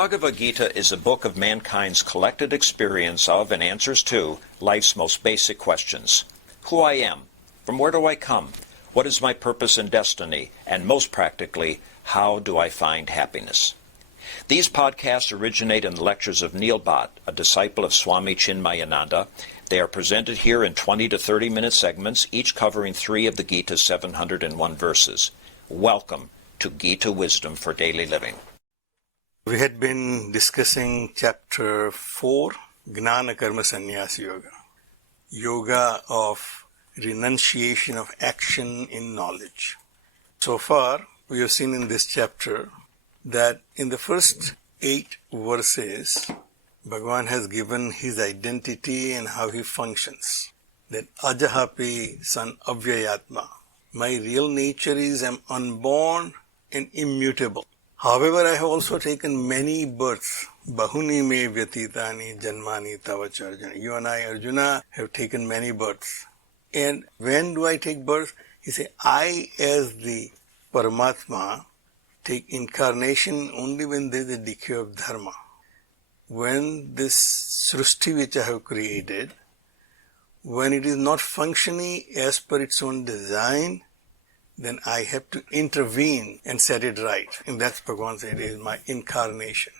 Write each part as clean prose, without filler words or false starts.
Bhagavad Gita is a book of mankind's collected experience of and answers to life's most basic questions. Who I am, from where do I come, what is my purpose and destiny, and most practically, how do I find happiness? These podcasts originate in the lectures of Neil Bhatt, a disciple of Swami Chinmayananda. They are presented here in 20 to 30-minute segments, each covering 3 of the Gita's 701 verses. Welcome to Gita Wisdom for Daily Living. We had been discussing chapter 4, Gnana Karma Sannyas Yoga. Yoga of renunciation of action in knowledge. So far, we have seen in this chapter that in the first 8 verses, Bhagavan has given his identity and how he functions. That Ajahapi san Avyayatma. My real nature is I'm unborn and immutable. However, I have also taken many births. Bahuni me vyatitani janmani tavacha Arjuna. You and I, Arjuna, have taken many births. And when do I take birth? He said, I as the Paramatma take incarnation only when there is a decay of dharma. When this srushti which I have created, when it is not functioning as per its own design, then I have to intervene and set it right. And that's Bhagavan said is my incarnation.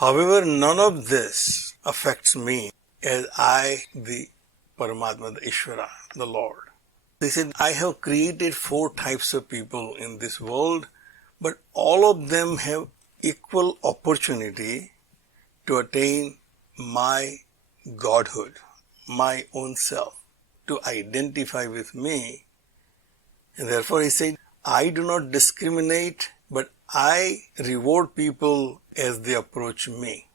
However, none of this affects me as I, the Paramatma, the Ishvara, the Lord. They said, I have created 4 types of people in this world, but all of them have equal opportunity to attain my Godhood, my own self, to identify with me. And therefore he said, I do not discriminate, but I reward people as they approach me.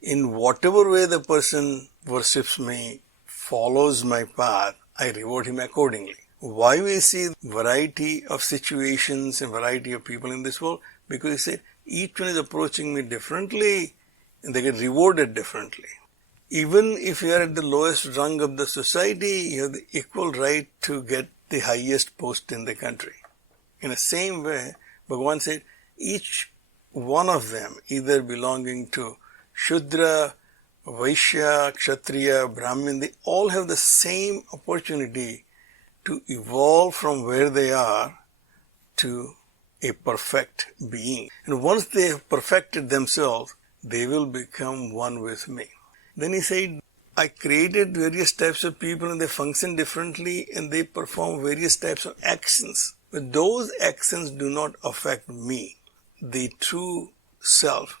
In whatever way the person worships me, follows my path, I reward him accordingly. Why we see variety of situations and variety of people in this world? Because he said, each one is approaching me differently and they get rewarded differently. Even if you are at the lowest rung of the society, you have the equal right to get the highest post in the country. In the same way, Bhagavan said, each one of them, either belonging to Shudra, Vaishya, Kshatriya, Brahmin, they all have the same opportunity to evolve from where they are to a perfect being. And once they have perfected themselves, they will become one with me. Then he said, I created various types of people and they function differently and they perform various types of actions. But those actions do not affect me, the true self.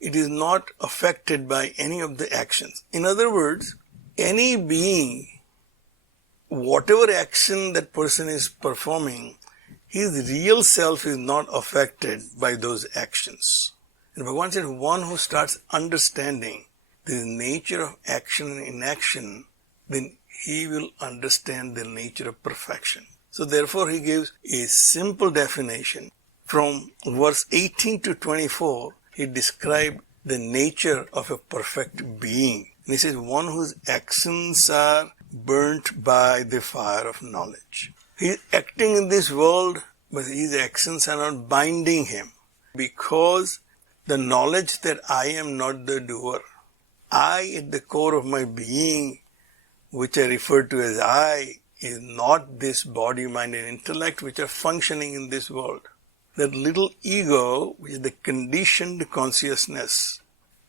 It is not affected by any of the actions. In other words, any being, whatever action that person is performing, his real self is not affected by those actions. And Bhagavan said, one who starts understanding the nature of action and inaction, then he will understand the nature of perfection. So therefore he gives a simple definition. From verse 18 to 24, he described the nature of a perfect being. And he says, one whose actions are burnt by the fire of knowledge. He is acting in this world, but his actions are not binding him. Because the knowledge that I am not the doer, I at the core of my being, which I refer to as I, is not this body, mind and intellect which are functioning in this world. That little ego, which is the conditioned consciousness,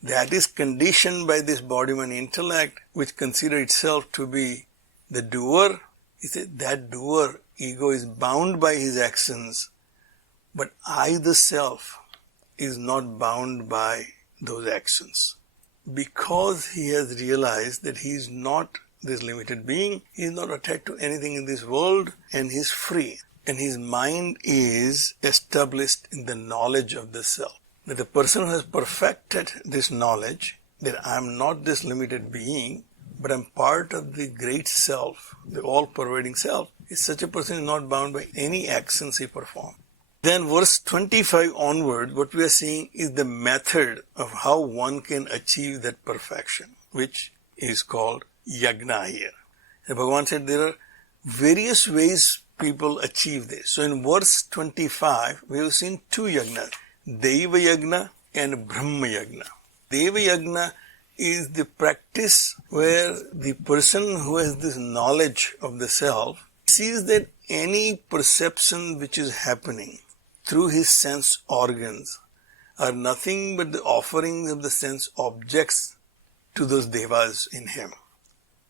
that is conditioned by this body, mind, intellect, which consider itself to be the doer. He said that doer, ego, is bound by his actions, but I, the self, is not bound by those actions. Because he has realized that he is not this limited being, he is not attached to anything in this world, and he is free. And his mind is established in the knowledge of the self. That the person who has perfected this knowledge, that I am not this limited being, but I am part of the great self, the all-pervading self, is such a person is not bound by any actions he performs. Then verse 25 onward, what we are seeing is the method of how one can achieve that perfection, which is called Yagna here. And Bhagavan said there are various ways people achieve this. So in verse 25, we have seen 2 Yagnas, Deva Yagna and Brahma Yagna. Deva Yagna is the practice where the person who has this knowledge of the self sees that any perception which is happening through his sense organs are nothing but the offerings of the sense objects to those devas in him.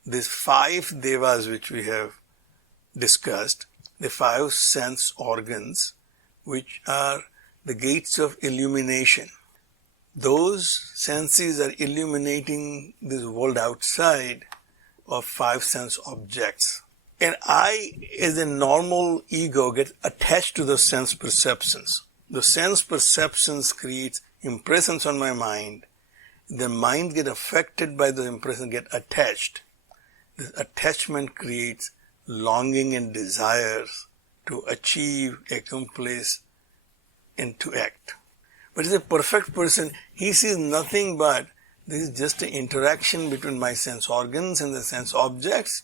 These 5 devas which we have discussed, the 5 sense organs which are the gates of illumination. Those senses are illuminating this world outside of 5 sense objects. And I, as a normal ego, get attached to those sense perceptions. The sense perceptions create impressions on my mind. The mind gets affected by the impression, get attached. This attachment creates longing and desires to achieve, accomplish, and to act. But as a perfect person, he sees nothing but this is just an interaction between my sense organs and the sense objects.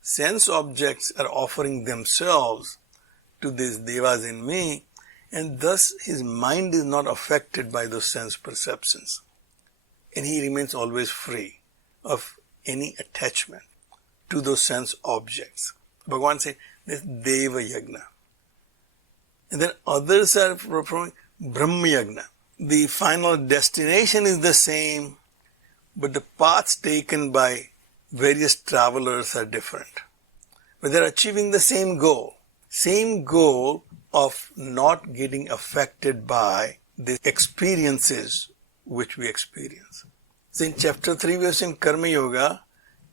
Sense objects are offering themselves to these devas in me, and thus his mind is not affected by those sense perceptions. And he remains always free of any attachment to those sense objects. Bhagavan said, this Deva Yagna. And then others are performing Brahma Yagna. The final destination is the same, but the paths taken by various travelers are different. But they are achieving the same goal of not getting affected by the experiences which we experience. So in chapter 3 we have seen Karma Yoga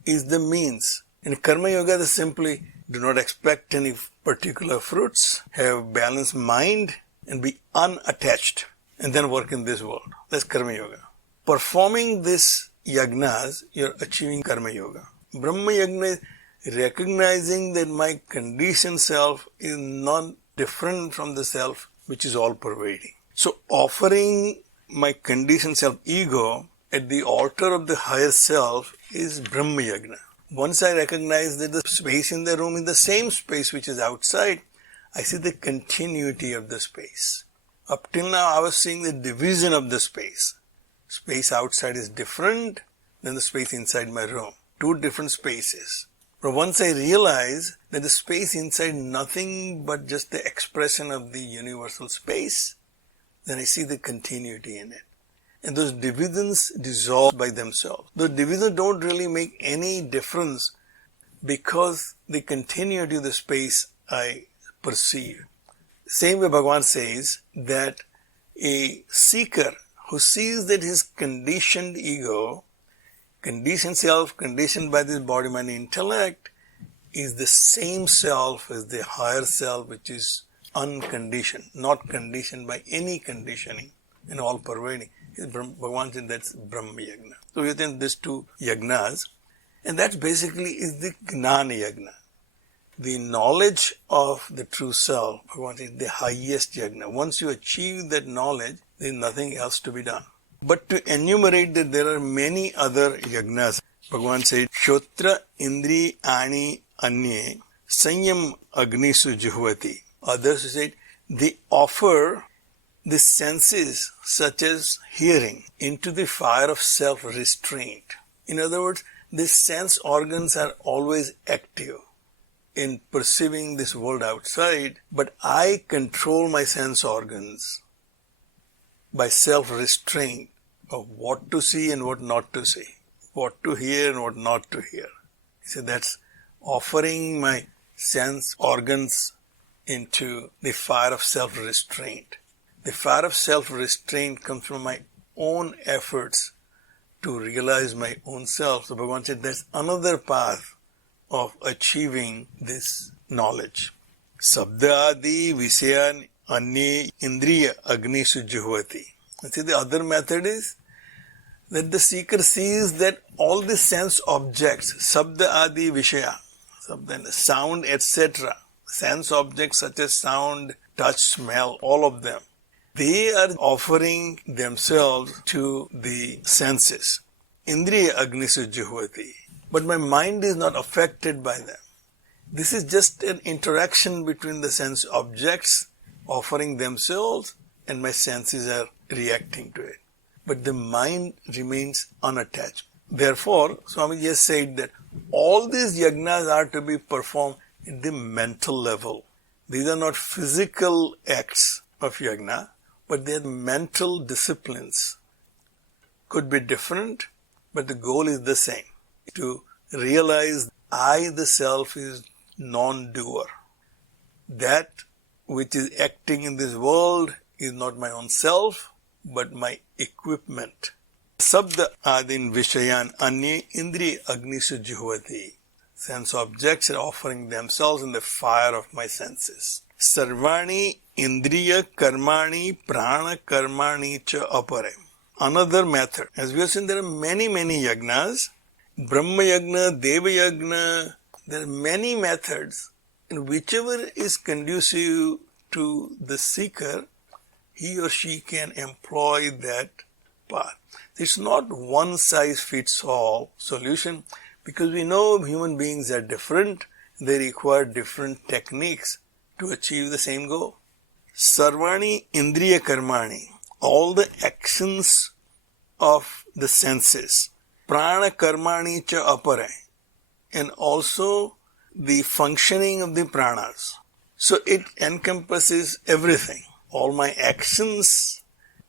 is the means. In Karma Yoga they simply do not expect any particular fruits, have balanced mind and be unattached, and then work in this world. That's Karma Yoga. Performing this yagnas, you're achieving Karma Yoga. Brahma Yagna is recognizing that my conditioned self is not different from the self which is all pervading. So offering my conditioned self ego at the altar of the higher self is Brahma Yagna. Once I recognize that the space in the room is the same space which is outside, I see the continuity of the space. Up till now I was seeing the division of the space. Space outside is different than the space inside my room. 2 different spaces. But once I realize that the space inside nothing but just the expression of the universal space, then I see the continuity in it. And those divisions dissolve by themselves. Those divisions don't really make any difference because the continuity of the space I perceive. Same way Bhagavan says that a seeker who sees that his conditioned ego, conditioned self, conditioned by this body, mind, intellect, is the same self as the higher self which is unconditioned, not conditioned by any conditioning and all pervading. Bhagavan said that's Brahma Yagna. So we think these 2 yagnas, and that basically is the Gnan Yagna. The knowledge of the true self, Bhagavan is the highest yagna. Once you achieve that knowledge, there is nothing else to be done. But to enumerate that there are many other yagnas, Bhagavan said, Shotra Indri Ani Anye Sanyam Agnisu Juhvati. Others said, they offer the senses such as hearing into the fire of self-restraint. In other words, the sense organs are always active in perceiving this world outside, but I control my sense organs by self-restraint of what to see and what not to see, what to hear and what not to hear. He said that's offering my sense organs into the fire of self-restraint. The fire of self-restraint comes from my own efforts to realize my own self. So Bhagavan said that's another path of achieving this knowledge. Sabdadi Vishayan Anye Indriya Agnisu Juhvati. And see, the other method is that the seeker sees that all the sense objects, Sabda Adi Vishaya, sound, etc., sense objects such as sound, touch, smell, all of them, they are offering themselves to the senses. Indriya Agnisu Juhvati. But my mind is not affected by them. This is just an interaction between the sense objects offering themselves and my senses are reacting to it. but the mind remains unattached. Therefore, Swamiji has said that all these yagnas are to be performed at the mental level. These are not physical acts of yagna, but they are mental disciplines. Could be different, but the goal is the same. To realize I, the self, is non-doer. That which is acting in this world is not my own self, but my equipment. Sabda adin vishayan anye indriya agnisu juhvati. Sense objects are offering themselves in the fire of my senses. Sarvani indriya karmani prana karmani cha apare. Another method. As we have seen, there are many yagnas. Brahma Yagna, Deva Yagna. There are many methods. And whichever is conducive to the seeker, he or she can employ that path. It's not one size fits all solution, because we know human beings are different. They require different techniques to achieve the same goal. Sarvani indriya karmani. All the actions of the senses. Prana karmani cha apare. And also the functioning of the pranas. So it encompasses everything. All my actions,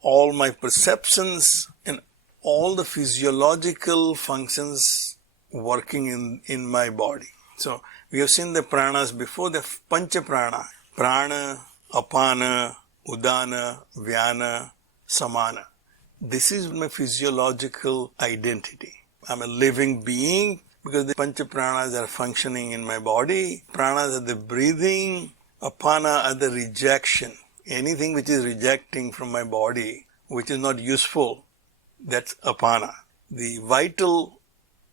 all my perceptions, and all the physiological functions working in my body. So we have seen the pranas before, the pancha prana. Prana, apana, udana, vyana, samana. This is my physiological identity. I'm a living being because the pancha pranas are functioning in my body. Pranas are the breathing. Apana are the rejection. Anything which is rejecting from my body, which is not useful, that's apana. The vital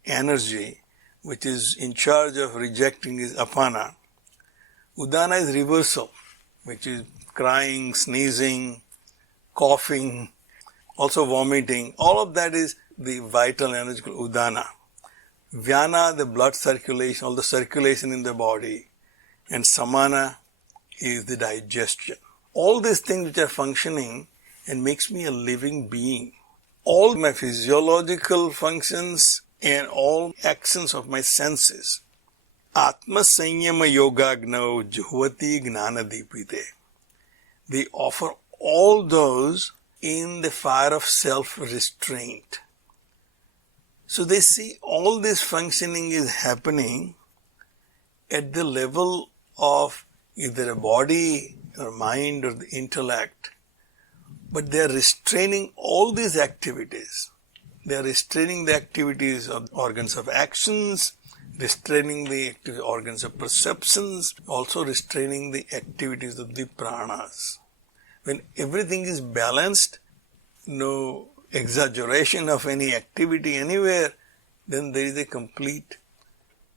energy which is in charge of rejecting is apana. Udana is reversal, which is crying, sneezing, coughing, also vomiting. All of that is the vital energy called udana. Vyana, the blood circulation, all the circulation in the body. And samana is the digestion. All these things which are functioning and makes me a living being. All my physiological functions and all actions of my senses. Atma Sanyama Yogagnau Juhvati Gnanadipite. They offer all those in the fire of self-restraint. So they see all this functioning is happening at the level of either a body or mind or the intellect, but they are restraining all these activities. They are restraining the activities of organs of actions, restraining the organs of perceptions, also restraining the activities of the pranas. When everything is balanced, no exaggeration of any activity anywhere, then there is a complete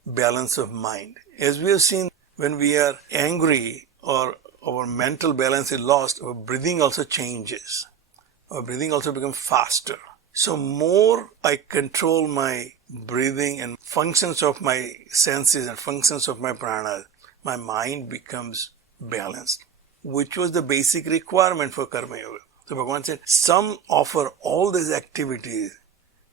balance of mind. As we have seen, when we are angry or our mental balance is lost, our breathing also changes. Our breathing also becomes faster. So more I control my breathing and functions of my senses and functions of my prana, my mind becomes balanced, which was the basic requirement for Karma Yoga. So Bhagavan said, some offer all these activities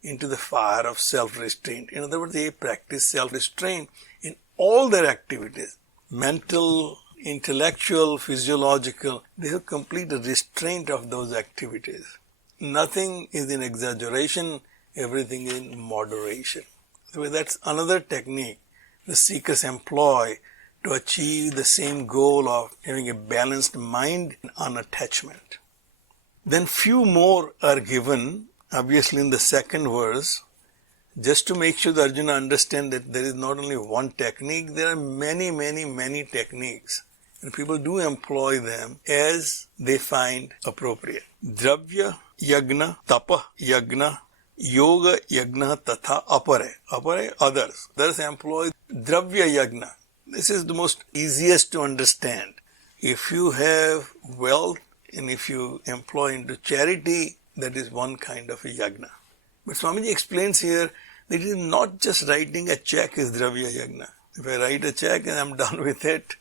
into the fire of self-restraint. In other words, they practice self-restraint in all their activities. Mental, intellectual, physiological, they have complete restraint of those activities. Nothing is in exaggeration, everything is in moderation. So that's another technique the seekers employ to achieve the same goal of having a balanced mind and unattachment. Then few more are given, obviously in the second verse, just to make sure that Arjuna understand that there is not only one technique, there are many techniques. And people do employ them as they find appropriate. Dravya Yagna, Tapas Yagna, Yoga Yagna tatha apare. Apare, others. Others employ Dravya Yagna. This is the most easiest to understand. If you have wealth and if you employ into charity, that is one kind of a yagna. But Swamiji explains here that it is not just writing a check is Dravya Yagna. If I write a check and I'm done with it,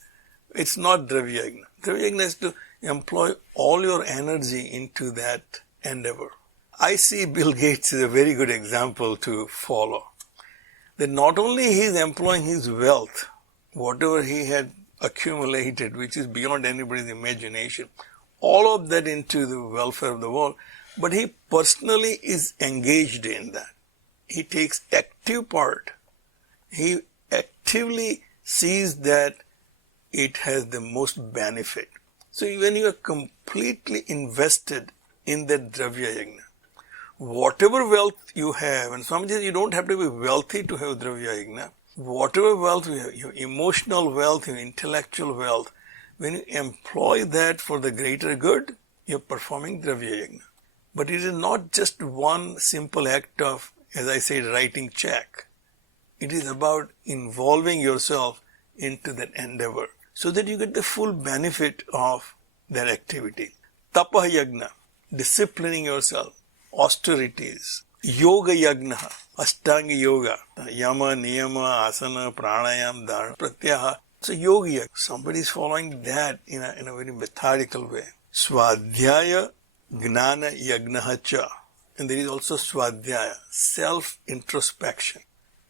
it's not Dravya Yagna. Dravya Yagna is to employ all your energy into that endeavor. I see Bill Gates is a very good example to follow. That not only he is employing his wealth, whatever he had accumulated, which is beyond anybody's imagination, all of that into the welfare of the world, but he personally is engaged in that. He takes active part. He actively sees that it has the most benefit. So when you are completely invested in that Dravya Yagna, whatever wealth you have, and Swamiji, you don't have to be wealthy to have Dravya Yagna. Whatever wealth you have, your emotional wealth, your intellectual wealth, when you employ that for the greater good, you're performing Dravya Yagna. But it is not just one simple act of, as I said, writing check. It is about involving yourself into that endeavor so that you get the full benefit of that activity. Tapas Yagna, disciplining yourself, austerities. Yoga Yagna, Ashtanga Yoga, Yama, Niyama, Asana, Pranayam, Dharana, Pratyaha. So Yoga Yagna, somebody is following that in a very methodical way. Swadhyay Gnan Yagna cha. And there is also Swadhyaya, self-introspection.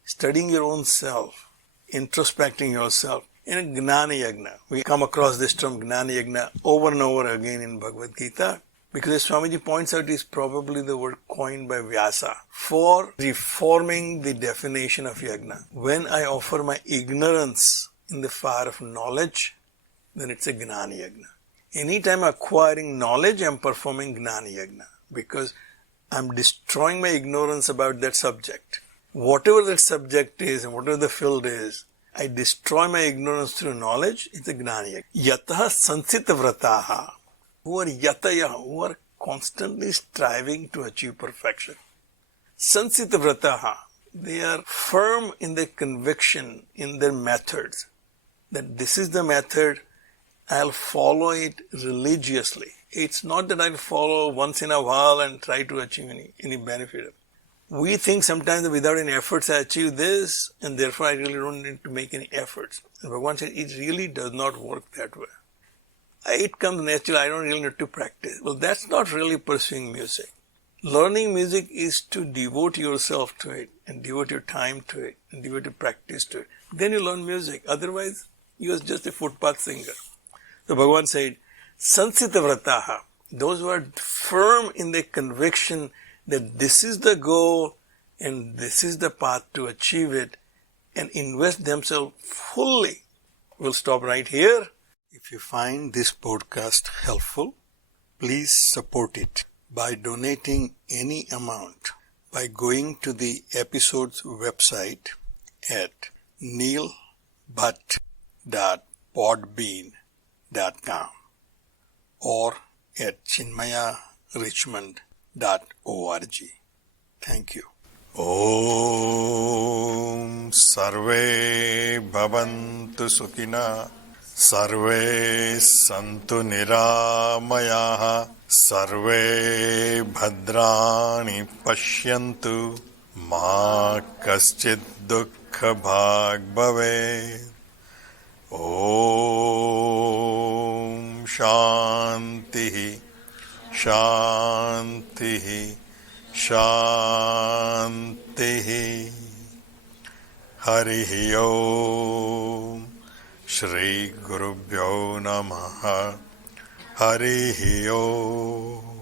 Studying your own self, introspecting yourself. In a Gnan Yagna, we come across this term Gnan Yagna over and over again in Bhagavad Gita, because as Swamiji points out, it is probably the word coined by Vyasa for reforming the definition of Yagna. When I offer my ignorance in the fire of knowledge, then it's a Gnan Yagna. Anytime acquiring knowledge, I'm performing Gnan Yagna, because I'm destroying my ignorance about that subject. Whatever that subject is and whatever the field is, I destroy my ignorance through knowledge, it's a Gnana Yagna. Yataha sansita vrataha, who are yataya, who are constantly striving to achieve perfection. Sansita vrataha, they are firm in their conviction, in their methods, that this is the method, I'll follow it religiously. It's not that I'll follow once in a while and try to achieve any benefit. We think sometimes that without any efforts I achieve this, and therefore I really don't need to make any efforts. And Bhagavan said, it really does not work that way. It comes natural, I don't really need to practice. Well, that's not really pursuing music. Learning music is to devote yourself to it, and devote your time to it, and devote your practice to it. Then you learn music. Otherwise, you are just a footpath singer. So Bhagavan said, Sansita vrataha, those who are firm in their conviction that this is the goal and this is the path to achieve it, and invest themselves fully. We'll stop right here. If you find this podcast helpful, please support it by donating any amount by going to the episode's website at neilbhatt.podbean.com or at chinmayarichmond.org. Thank you. Om Sarve Bhavantu Sukhina Sarve Santu Niramayaha Sarve Bhadrani Pashyantu Ma Kaschid Dukkha Bhag Bhave. Om Shanti Shanti Shanti. Hari Om. Shri Gurubhyo Namaha. Hari Om.